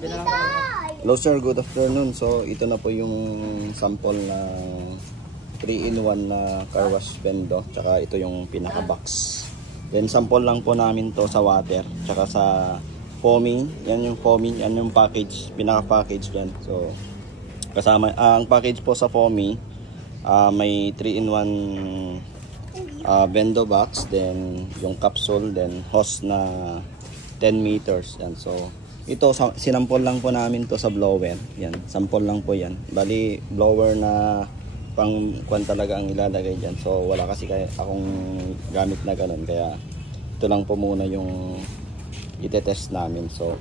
Hello sir, good afternoon. So ito na po yung sample na 3-in-1 na car wash bendo. Tsaka ito yung pinaka box. Then sample lang po namin to sa water. Tsaka sa foaming. Yan yung foaming, yan yung package, pinaka package yan. So kasama, ang package po sa foaming, may 3-in-1 bendo box. Then yung capsule, then hose na 10 meters. Yan. So ito, sinampol lang po namin to sa blower. Yan, sample lang po yan. Bali, blower na pang kwan talaga ang ilalagay dyan. So, wala kasi akong gamit na ganun. Kaya, ito lang po muna yung itetest namin. So,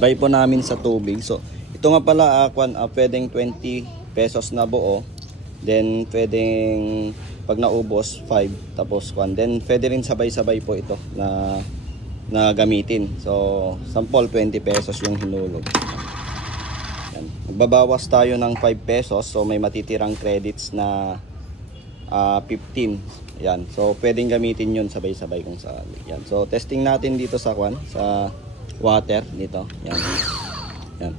try po namin sa tubig. So, ito nga pala, pwedeng 20 pesos na buo. Then, pwedeng pag naubos, 5. Tapos, then, pwede rin sabay-sabay po ito na gamitin. So, sample 20 pesos yung hinulog. Yan. Magbabawas tayo ng 5 pesos. So, may matitirang credits na 15. Yan. So, pwedeng gamitin yun sabay-sabay kung saan. Yan. So, testing natin dito sa sa water dito. Yan. Yan.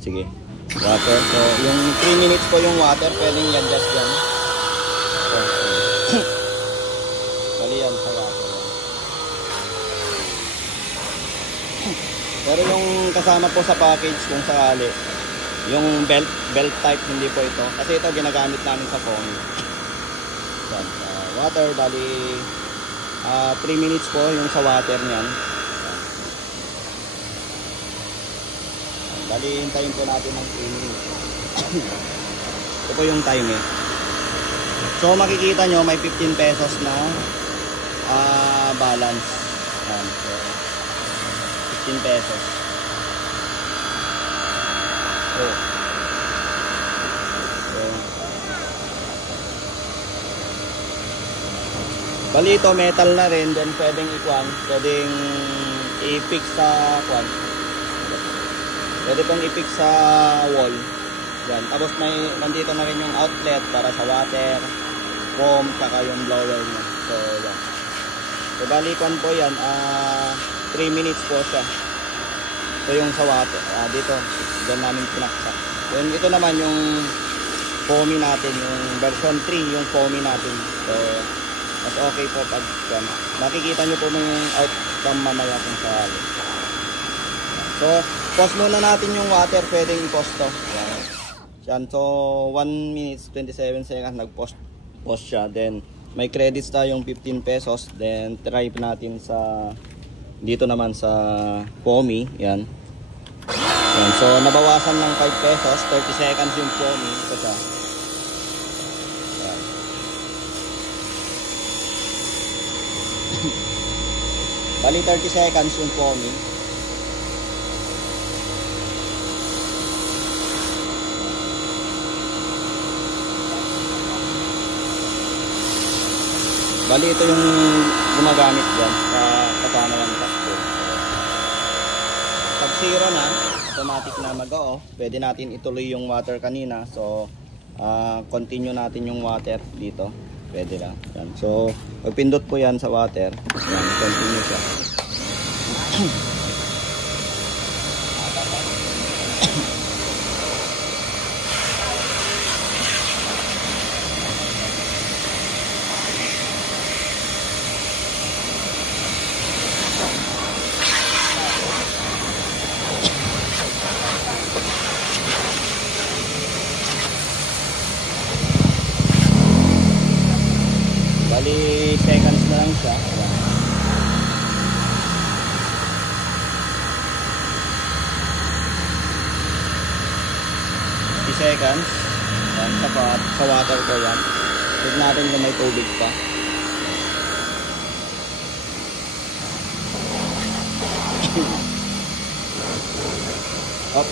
Sige. Water. So, yung 3 minutes po yung water, pwedeng i-adjust yan. So, bali yan sa water. Pero yung kasama po sa package kung sakali, yung belt type, hindi po ito. Kasi ito ginagamit namin sa foam. Water, bali 3 minutes po yung sa water niyan. Bali hintayin po natin ng 3 minutes. Ito po yung time eh. So makikita nyo may 15 pesos na balance. Yan, so 15 pesos. So, bali ito metal na rin, then pwedeng pwedeng i-fix sa pwede pong i-fix sa wall. Yan. Tapos nandito na rin yung outlet para sa water, foam, saka yung blower niya. So yan. So bali po yan, 3 minutes po siya. Ito yung sa water, dito dyan namin pinaksa. Then ito naman yung foamy natin, yung version 3 yung foamy natin. So mas okay po pag makikita nyo po yung outcome mamaya kung sakali. So pause muna natin yung water, pwedeng i-pause to. Yan. So 1 minutes 27 seconds nag-pause siya. Then may credits tayong 15 pesos. Then try natin sa dito naman sa foamy. Yan. Yan. So nabawasan ng 5 pesos, 30 seconds yung foamy. Ito siya. Yan. Bali 30 seconds yung foamy. Bali ito yung gumagamit dyan sa kasama yung capsule. Pag 0 na, automatic na mag-o. Pwede natin ituloy yung water kanina. So continue natin yung water dito. Pwede lang. Yan. So pag pindot po yan sa water, yan, continue siya. Bali seconds na lang siya. Ayan. 50 seconds. Ayan, sa water ko yan. Tignan natin kung may tubig pa. Up.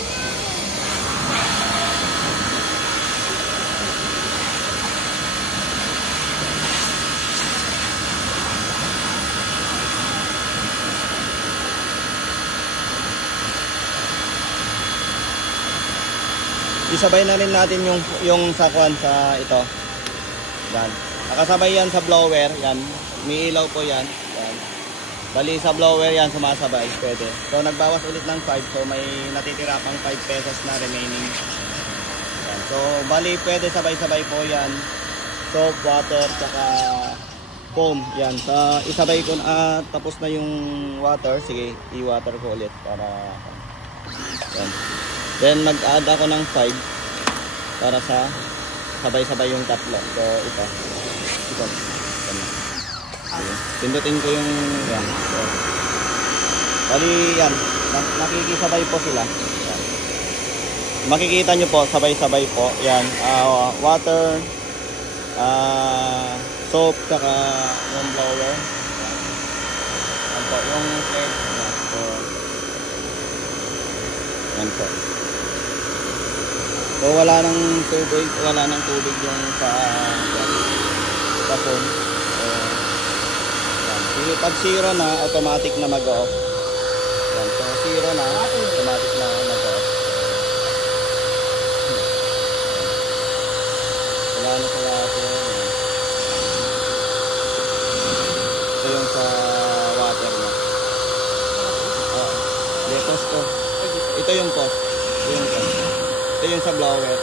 Isabay na rin natin yung sakwan sa ito. Yan. Nakasabay yan sa blower. Yan. May ilaw po yan. Yan. Bali sa blower yan, sumasabay, pwede. So nagbawas ulit ng 5, so may natitira pang 5 pesos na remaining. Yan. So bali pwede sabay-sabay po yan. Soap, water, saka foam. Yan, sa isabay ko na tapos na yung water. Sige, i-water ko ulit para yan. Then mag-add ako ng 5 para sa sabay-sabay yung tatlo. So ito. Pindutin ko yung yan. So, bali yan, nakikisabay po sila. Yan. Makikita nyo po, sabay-sabay po. Yan, water, soap, saka yung blower. Yan po, yung thread. Yan po. Yan po. So wala nang tubig yung sa foam. Pag 0 na, automatic na mag-off. Yan, so 0 na, automatic na mag-off. Wala na sa water. Ito yung sa water na. Post ko. Ito yung post. Ito yung sa blower.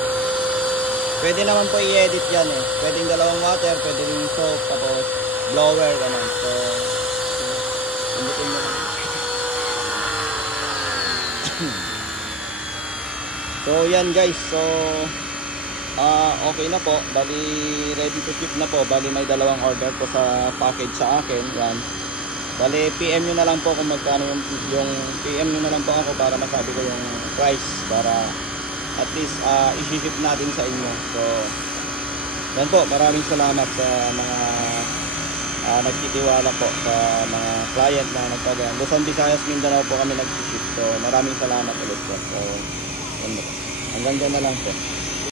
Pwede naman po i-edit yan eh. Pwedeng dalawang water, pwede rin soap, tapos blower, ganun. So, pindutin mo lang. So, yan guys. So, okay na po. Bali, ready to ship na po. Bali, may dalawang order po sa package sa akin. Yan. Bali, PM nyo na lang po kung magkano yung PM nyo na lang po ako para masabi ko yung price. Para at least i-ship natin sa inyo. So, yan po. Maraming salamat sa mga nagtitiwala po sa mga client na nagpadaan. Luzon, Visayas, Mindanao po kami nag-ship. So maraming salamat ulit po. So hanggang dyan na lang po.